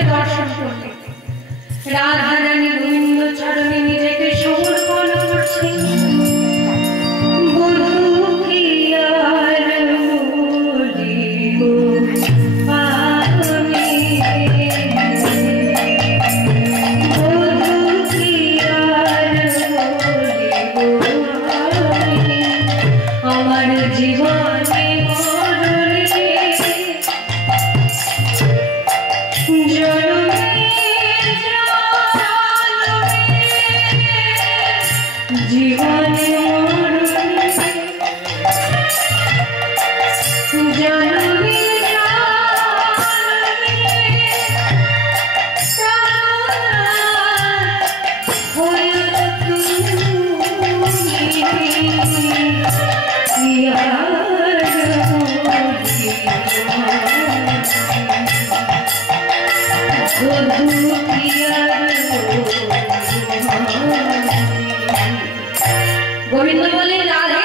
এসে দর্শন করবে। রাধা রানী গোবিন্দ চরণে নিজেকে সমর্পণ করছেন। গোবিন্দ বলে, রাধে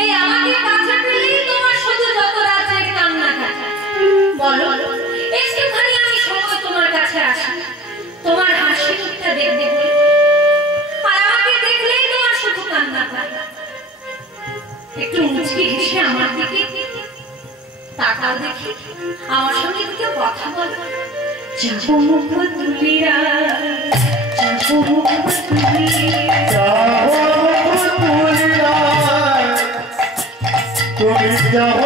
এই আমাকে কাছে পেলেই তোমার শুধু যত রাতের কান্না কাটা। বলো একটুখানি আমি সময় তোমার কাছে আসি, তোমার হাসি মুখটা দেখতে, আর আমাকে দেখলেই তোমার শুধু কান্না কাটা। একটু মুচকি হেসে আমার দিকে তাকাও দেখি, আমার সঙ্গে একটু কথা বলো। যাবো মুখ তুলিয়া, যাবো মুখ তুলিয়া, তুমি যাও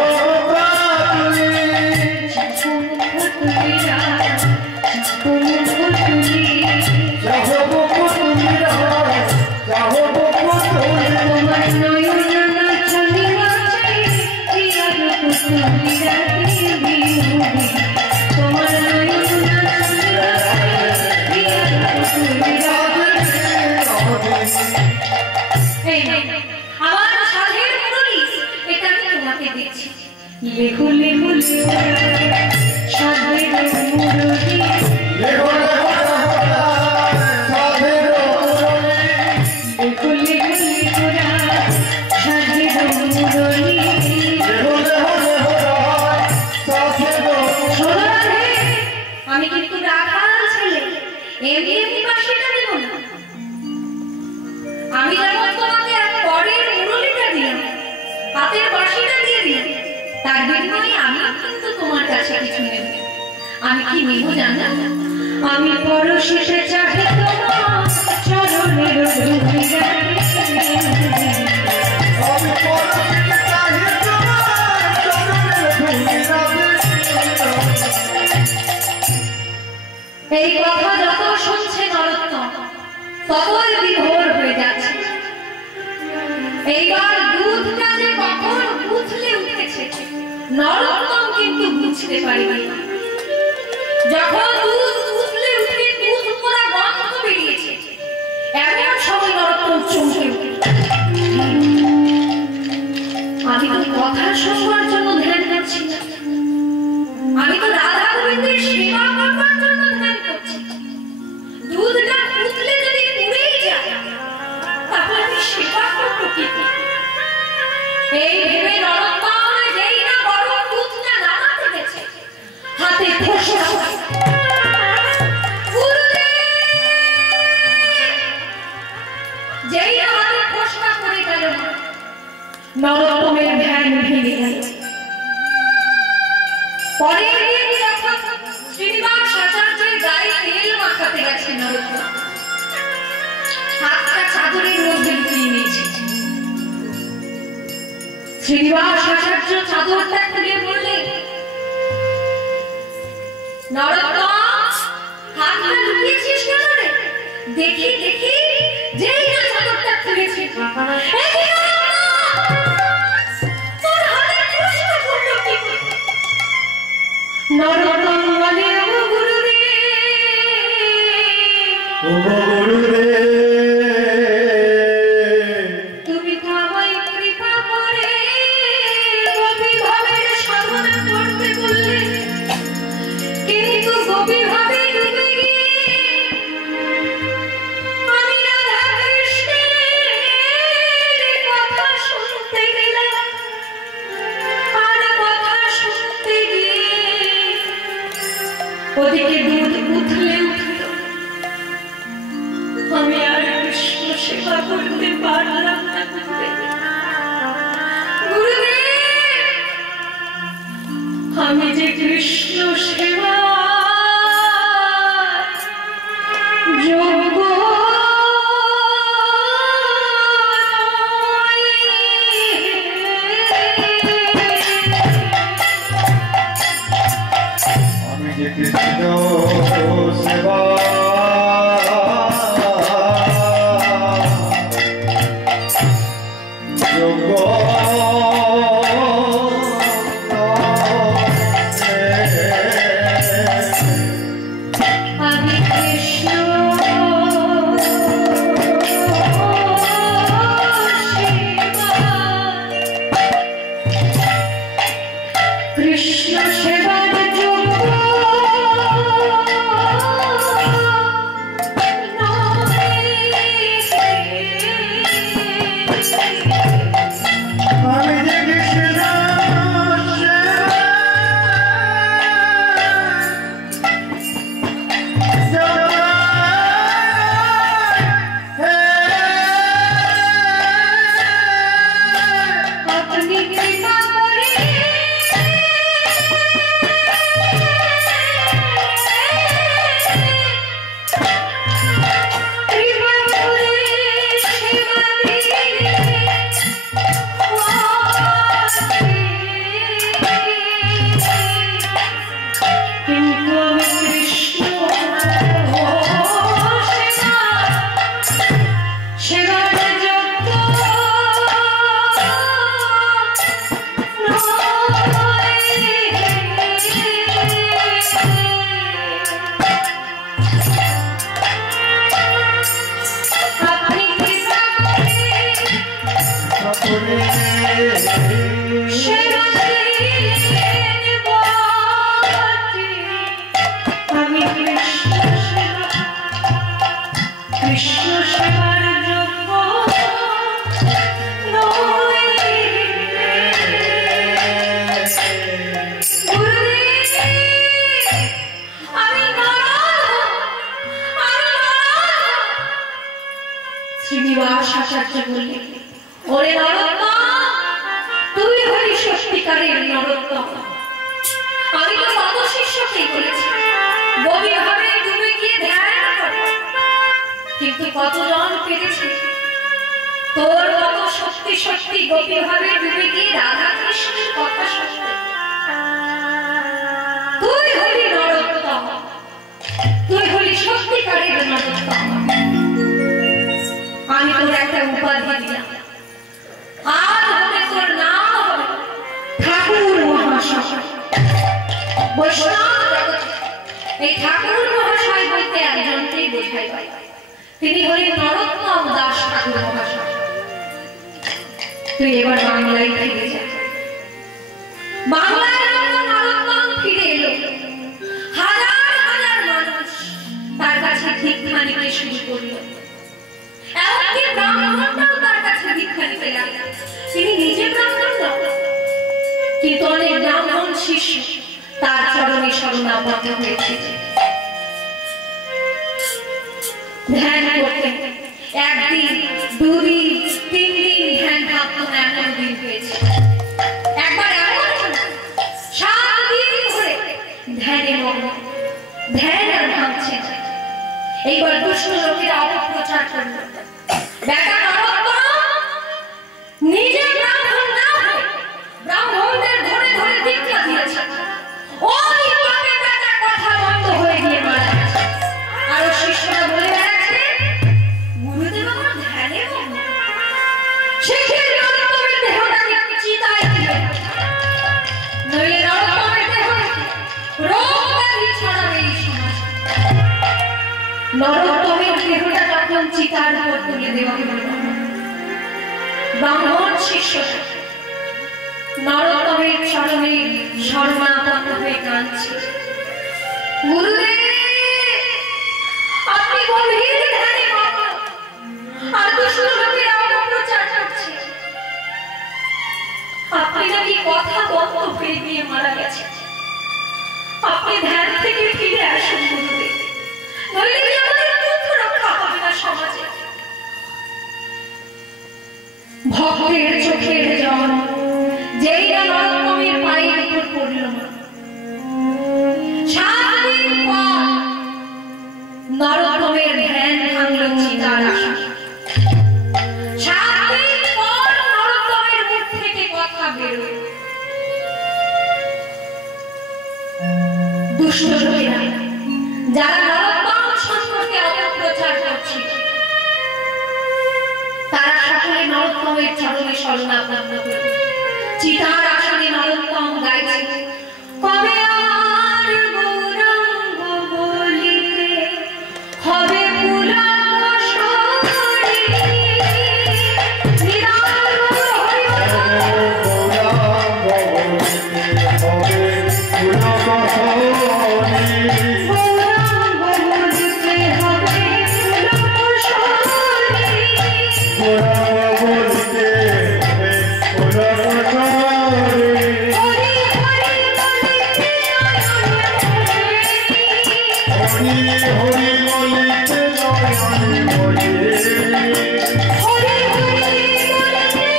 লেখো লেখো সাধের মুরলি, লেখো লেখো সাধের মুরলি, লেখো লেখো সাধের মুরলি, লেখো লেখো সাধের মুরলি। আমি কিন্তু রাখাল ছেলে, এমনি এমনি বাঁশিটা দেব না। আমি যেমন তোমাকে এক পরের মুরলিটা দিলাম, হাতের বাঁশিটা দিয়ে দিলাম, তার বিনিময়ে আমি কিন্তু তোমার কাছে কিছু নেব। আমি কি নেব জানো? আমি পরশেষে চাহি তোমার চরণের ধুলি রাখি, আমি পরশেষে চাহি তোমার চরণের ধুলি রাখি। এই কথা যত শুনছে নরোত্তম ততই বিভোর হয়ে যাচ্ছে। এইবার দুধটা যে কখন উথলে উঠেছে নরোত্তম কিন্তু বুঝতে পারেনি। যখন দুধ উথলে উঠে দুধ পোড়া গন্ধ বেরিয়েছে, এমন সময় নরোত্তম চমকে উঠে। আমি তো কথা শুনবার জন্য ধ্যান করছি না, আমি তো রাধা গোবিন্দের সেবা করবার জন্য ধ্যান করছি। দুধটা উথলে যদি পুড়েই যায় তাহলে আমি সেবা করবো কি? এই ভেবে নরোত্তম যেই না বড় দুধটা নামাতে গেছে, হাতে ফোঁসা যেই না হাতে ফোঁসা করে গেল, নরোত্তমের ধ্যান ভেঙে গেল। পরের দিন যখন শ্রীনিবাস আচার্যের গায়ে তেল মাখাতে গেছে নরোত্তম, হাতটা চাদরের মধ্যে লুকিয়ে নিয়েছে। শ্রীনিবাস আচার্য চাদরটা খুলে বললেন, নরোত্তম হাতটা লুকিয়েছিস কেন রে? দেখি দেখি। যেই না চাদরটা খুলেছে, তোর হাতে ফোঁসা করলো কি করে? নরোত্তম বলে, ও গুরুদেব, ও গুরুদেব, তুমি তো আমায় কৃপা করে গোপী ভাবের সাধনা করতে বললে, কিন্তু গোপী ভাবে ডুবে গিয়ে আমি রাধা কৃষ্ণের কথা শুনতে গেলাম। আর কথা শুনতে গিয়ে ওদিকে দুধ উঠলে উঠল, আমি আর কৃষ্ণ সেবা করতে পারলাম না। গুরুদেব, আমি যে কৃষ্ণ সেবা যোগ্য কৃষ্ণ সেবা যোগ্য আমি কৃষ্ণ কৃষ্ণ সেবার যোগ্য শ্রীনিবাস আচার্য বললেন, ওরে নরোত্তম, তুই হলি সত্যিকারের নরোত্তম। আমি তো কত শিষ্যকেই বলেছি গভীরভাবে ডুবে গিয়ে ধ্যান করো, কিন্তু কতজন পেরেছে তোর মতো সত্যি সত্যি গভীরভাবে ডুবে গিয়ে রাধা কৃষ্ণের কথা শুনতে? তুই হলি নরোত্তম, তুই হলি সত্যিকারের নরোত্তম। আমি তোর একটা উপাধি দিলাম, আর হবে তোর নাম হবে ঠাকুর মহাশয়। বৈষ্ণব জগতে এই ঠাকুর মহাশয় বলতে একজনকেই বোঝাই পাই, তিনি হলেন নরোত্তম দাস ঠাকুর মহাশয়। তুই এবার বাংলায় ফিরে যা। বাংলায় যখন নরোত্তম ফিরে এলো, হাজার হাজার মানুষ তার কাছে ভিক্ষা নিতে শুরু করলো। এমনকি ব্রাহ্মণরাও তার কাছে ভিক্ষা নিতে লাগলো। তিনি নিজে ব্রাহ্মণ নন, কিন্তু অনেক ব্রাহ্মণ শিষ্য তার চরণে শরণাপন্ন হয়েছে। ধ্যান করতেন, একদিন দুদিন তিন দিন ধ্যান ভাবত না, এমন দিন হয়েছে। একবার এমন 7 দিন ধরে ধ্যানে মগ্ন, ধ্যান আর ভাবছে। এইবার দুষ্ট লোকেরা অপপ্রচার করল, বেটা নরোত্তম নিজে ব্রাহ্মণ না হয়ে ব্রাহ্মণদের ধরে ধরে দীক্ষা দিয়েছে। ওই পাপে বেটা কথা বন্ধ হয়ে গিয়ে মারা গেছে। আরো শিষ্যরা বলে বেড়াচ্ছে, গুরুদেব আমার ধ্যানে মগ্ন, সেখানে নরোত্তমের দেহটাকে চিতায় দিল, নইলে নরোত্তমের দেহ রোগ ব্যাধি ছড়াবে এই সমাজ। নরোত্তমের দেহটা যখন চিতার উপর তুলে দেওয়া হলো, ব্রাহ্মণ শিষ্য নরোত্তমের চরণে শরণাপন্ন হয়ে কাঁদছে, গুরুদেব আপনি গভীর ধ্যানে মগ্ন, আর দুষ্ট লোকেরা অপপ্রচার করছে। আপনি নাকি কথা বন্ধ হয়ে গিয়ে মারা গেছেন। আপনি ধ্যান থেকে ফিরে ভক্তের চোখের জল যেই না নরোত্তমের পায়ের উপর পড়ল না। 7 দিন পর নরোত্তমের ধ্যান ভাঙল চিতার আশা। 7 দিন পর নরোত্তমের মুখ থেকে কথা বেরোয়। দুষ্ট লোকেরা যারা নরোত্তম সম্পর্কে অপপ্রচার করছিল তারা সকলে নরোত্তমের চরণে শরণাপন্ন করল। চিতার আসনে নরোত্তম গাইছে, কবে আর গৌরাঙ্গ বলিতে হবে পুলক শরী, নিরাময় গৌরাঙ্গ বলিতে হবে পুলক শরী, গৌরাঙ্গ বলিতে হবে পুলক শরী, গৌরাঙ্গ বলিতে হবে পুলক শরী, হরি হরি বলিতে হরি হরি বলিতে নয়নে বলে, হরি হরি বলিতে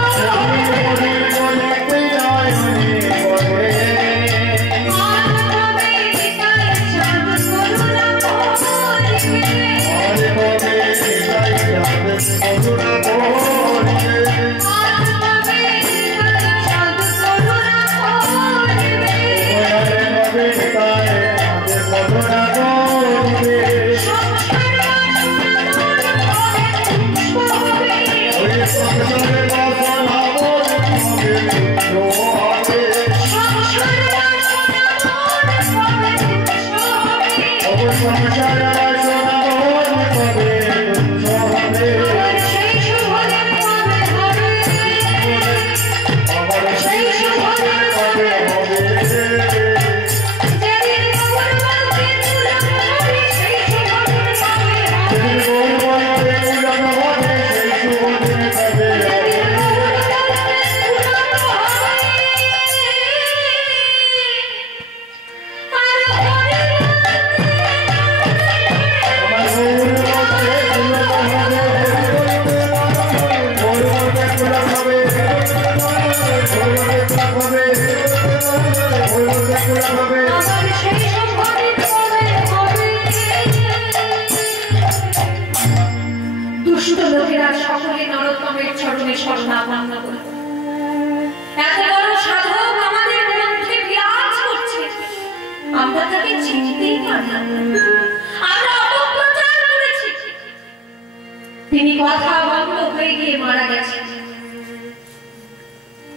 হরি হরি বলিতে নয়নে বলে, আরে বলে তাই যাবে মধুরা বলিতে, ওরে বলে তাই যাবে মধুরা বলিতে, ওই সংসারে বাসনা বলে হবে রোহাবে, ওই সংসারে বাসনা বলে হবে রোহাবে, আমার সেই সুখে হবে হবে, যেদিন গৌর বলবে পুলক হবে সেই সুখে হবে, আমার গৌর বলবে পুলক হবে, গৌর বলবে পুলক হবে, গৌর বলবে পুলক হবে, গৌর বলবে পুলক হবে, দুষ্ট লোকেরা সকলে নরোত্তমের চরণে শরণাপন্ন করল। এত বড় সাধক আমাদের মধ্যে বিরাজ করছে, আমরা তাকে চিনতেই পারলাম না, আমরা অপপ্রচার করেছি, তিনি কথা বন্ধ হয়ে গিয়ে মারা গেছেন।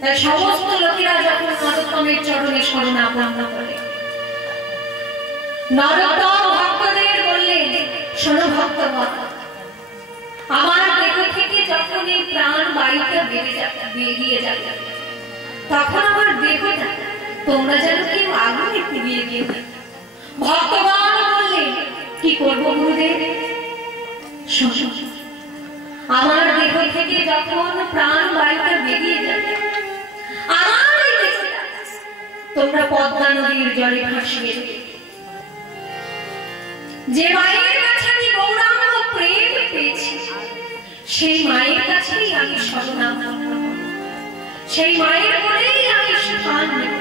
তাই সমস্ত লোকেরা যখন নরোত্তমের চরণে শরণাপন্ন করে, নরোত্তম ভক্তদের বললেন, শোনো ভক্তগণ, আমার দেহ থেকে যখন এই প্রাণ বায়ুটা বেরিয়ে যাবে তখন আমার দেহটা তোমরা যেন কেউ আগুনে পুড়িয়ে দিয়ে দাও। ভক্তগণ বললেন, কি করবো গুরুদেব? শোনো, আমার দেহ থেকে যখন প্রাণ বায়ুটা বেরিয়ে যাবে আমার এই দেহটা তোমরা পদ্মা নদীর জলে ভাসিয়ে দেবে। যে মায়ের কাছে আমি গৌরাঙ্গ প্রেম পেয়েছি সেই মায়ের কাছেই আমি শরণাপন্ন হব, সেই মায়ের কোলেই আমি স্থান নেব।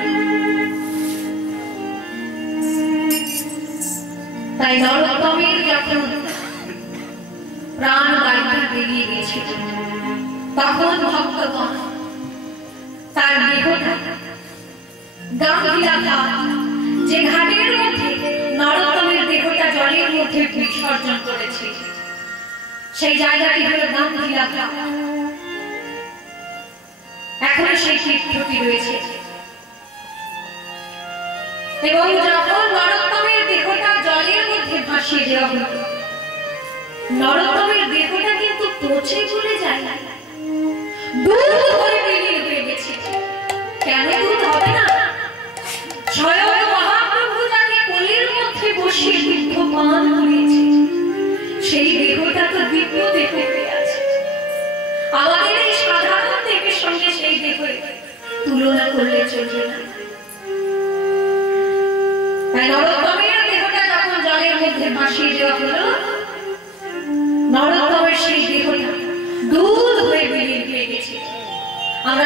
তাই নরোত্তমের যখন প্রাণ বায়ুটা বেরিয়ে গেছিল তখন ভক্তগণ তার দেহটা গাঙ্গিলা ঘাট, যে ঘাটের মধ্যে নরোত্তমের দেহটা জলের মধ্যে বিসর্জন করেছে, সেই জায়গাটি হলো গাঙ্গিলা ঘাট। এখনো সেই তীর্থটি রয়েছে এবং যখন নরোত্তমের দেহটা জলের মধ্যে ভাসিয়ে দেওয়া হলো, নরোত্তমের দেহটা কিন্তু পচে চলে যায় না, দুধ হয়ে বিলীন হয়ে গেছে। কেন দুধ হবে না? স্বয়ং মহাপ্রভু যাকে কোলের মধ্যে বসিয়ে দুধ পান করিয়েছে সেই দেহটা তো দিব্য দেহ হয়ে আছে। আমাদের এই সাধারণ দেহের সঙ্গে সেই দেহের তুলনা করলে চলবে না। তাই নরোত্তমের দেহটা যখন জলের মধ্যে ভাসিয়ে দেওয়া হলো, নরোত্তমের সেই দেহটা আমরা